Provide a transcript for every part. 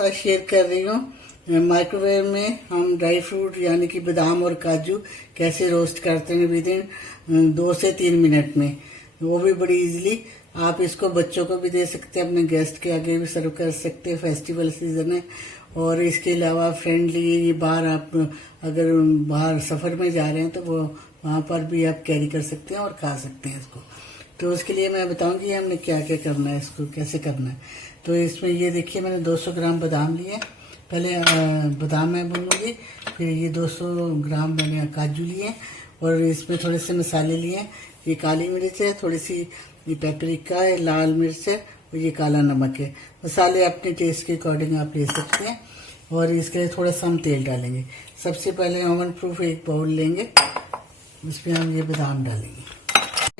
साथ शेयर कर रही हूँ माइक्रोवेव में हम ड्राई फ्रूट यानी कि बादाम और काजू कैसे रोस्ट करते हैं विद इन 2 से 3 मिनट में, वो भी बड़ी इजीली। आप इसको बच्चों को भी दे सकते हैं, अपने गेस्ट के आगे भी सर्व कर सकते हैं, फेस्टिवल सीजन है। और इसके अलावा फ्रेंडली ये बाहर आप अगर बाहर सफ़र में जा रहे हैं तो वो वहाँ पर भी आप कैरी कर सकते हैं और खा सकते हैं इसको। तो उसके लिए मैं बताऊंगी हमने क्या क्या करना है, इसको कैसे करना है। तो इसमें ये देखिए मैंने 200 ग्राम बादाम लिए। पहले बादाम मैं भूनूंगी, फिर ये 200 ग्राम मैंने काजू लिए और इसमें थोड़े से मसाले लिए। ये काली मिर्च है, थोड़ी सी ये पेपरिका है, लाल मिर्च है और ये काला नमक है। मसाले अपने टेस्ट के अकॉर्डिंग आप ले सकते हैं। और इसके लिए थोड़ा सा हम तेल डालेंगे। सबसे पहले ओवन प्रूफ एक बाउल लेंगे, इसमें हम ये बादाम डालेंगे,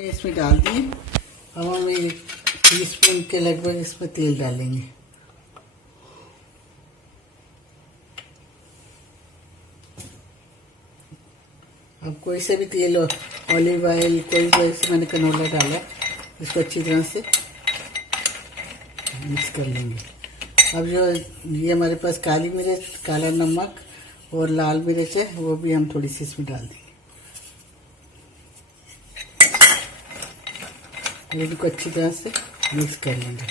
इसमें डाल दिए। अब हम 1 टीस्पून के लगभग इसमें तेल डालेंगे। अब कोई से भी तेल, ऑलिव ऑयल, कोई से मैंने कनोला डाला, इसको अच्छी तरह से मिक्स कर लेंगे। अब जो ये हमारे पास काली मिर्च, काला नमक और लाल मिर्च है वो भी हम थोड़ी सी इसमें डाल देंगे। इनको अच्छी तरह से मिक्स कर लेंगे।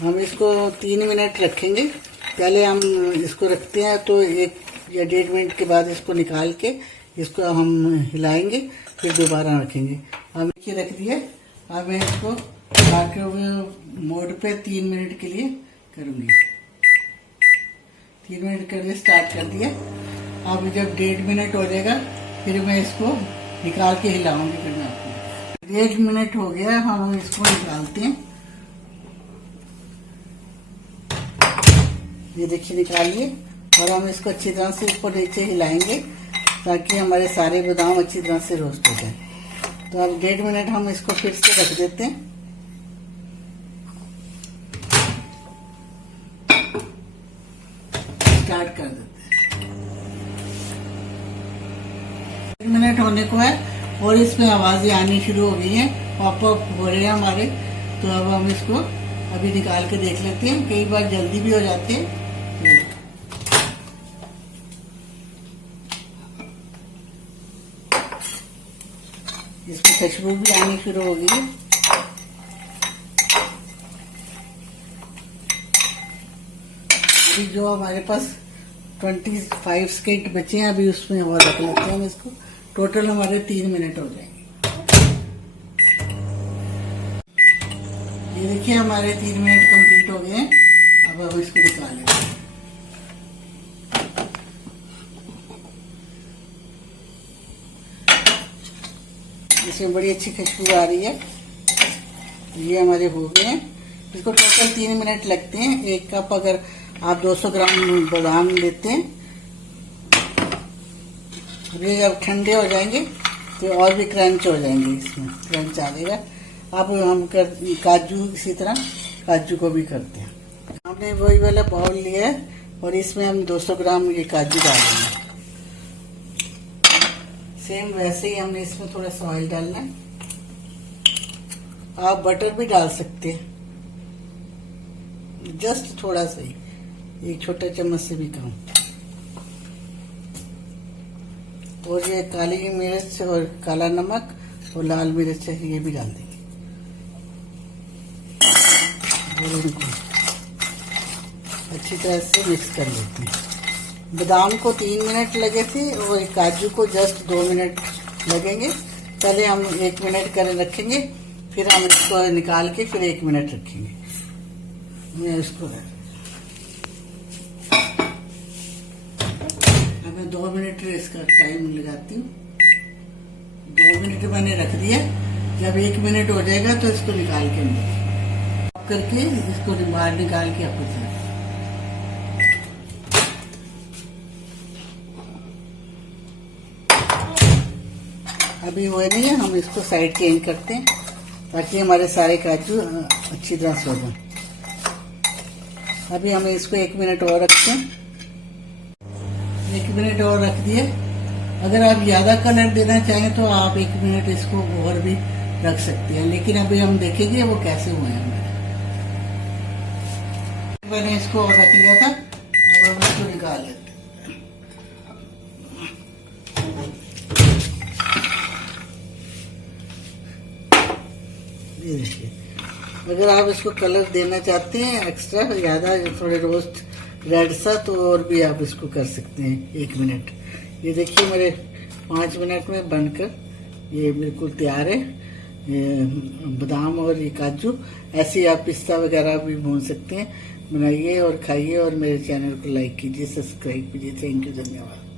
हम इसको 3 मिनट रखेंगे। पहले हम इसको रखते हैं तो 1 या 1.5 मिनट के बाद इसको निकाल के इसको हम हिलाएंगे, फिर दोबारा रखेंगे। हम ये रख दिए। अब मैं इसको माइक्रोवेव मोड पे 3 मिनट के लिए करूँगी। 3 मिनट करके स्टार्ट कर दिया। अब जब 1.5 मिनट हो जाएगा फिर मैं इसको निकाल के हिलाऊंगी। फिर मैं आपको 1.5 मिनट हो गया, हम इसको निकालते हैं। ये देखिए निकालिए। और हम इसको अच्छी तरह से ऊपर नीचे हिलाएंगे ताकि हमारे सारे बादाम अच्छी तरह से रोस्ट हो जाए। तो अब 1.5 मिनट हम इसको फिर से रख देते हैं। स्टार्ट कर देते हैं। 1 मिनट होने को है और इसमें आवाजें आनी शुरू हो गई हैं, पॉपअप हो रहे हैं हमारे। तो अब हम इसको अभी निकाल के देख लेते हैं। कई बार जल्दी भी हो जाते हैं। इसमें खुशबू भी आनी शुरू हो गई है। अभी जो हमारे पास 25 सेकंड बचे हैं, अभी उसमें और रख लेते हैं हम इसको। टोटल हमारे 3 मिनट हो जाएंगे। ये देखिए हमारे 3 मिनट कंप्लीट हो गए हैं। अब इसको निकालेंगे। इसमें बड़ी अच्छी खुशबू आ रही है। ये हमारे हो गए हैं। इसको टोटल 3 मिनट लगते हैं। 1 कप अगर आप 200 ग्राम बादाम लेते हैं, ये जब ठंडे हो जाएंगे तो और भी क्रंच हो जाएंगे, इसमें क्रंच आ जाएगा। अब हम काजू इसी तरह काजू को भी करते हैं। हमने वही वाला बाउल लिया है और इसमें हम 200 ग्राम ये काजू डालेंगे। सेम वैसे ही हमने इसमें थोड़ा सा ऑयल डालना है। आप बटर भी डाल सकते हैं, जस्ट थोड़ा सा ही, 1 छोटा चम्मच से भी कम। और ये काली मिर्च और काला नमक और लाल मिर्च है, ये भी डाल देंगे। और इनको अच्छी तरह से मिक्स कर लेते हैं। बादाम को 3 मिनट लगे थे और काजू को जस्ट 2 मिनट लगेंगे। पहले हम 1 मिनट कर रखेंगे, फिर हम इसको निकाल के फिर 1 मिनट रखेंगे। मैं इसको अब मैं 2 मिनट इसका टाइम लगाती हूँ। 2 मिनट मैंने रख दिया। जब 1 मिनट हो जाएगा तो इसको निकाल के करके इसको बाहर निकाल के आपको अभी वो नहीं है, हम इसको साइड चेंज करते हैं ताकि हमारे सारे काजू अच्छी तरह से हो जाए। अभी हमें इसको 1 मिनट और रखते हैं। 1 मिनट और रख दिए। अगर आप ज़्यादा कलर देना चाहें तो आप 1 मिनट इसको और भी रख सकते हैं, लेकिन अभी हम देखेंगे वो कैसे हुए हैं। मैंने इसको रख लिया था, अब हम इसको निकाल लेते हैं। ये देखिए, अगर आप इसको कलर देना चाहते हैं एक्स्ट्रा ज़्यादा, थोड़े रोस्ट रेड सा, तो और भी आप इसको कर सकते हैं 1 मिनट। ये देखिए मेरे 5 मिनट में बनकर ये बिल्कुल तैयार है। ये बादाम और ये काजू, ऐसे ही आप पिस्ता वगैरह भी भून सकते हैं। बनाइए और खाइए, और मेरे चैनल को लाइक कीजिए, सब्सक्राइब कीजिए। थैंक यू, धन्यवाद।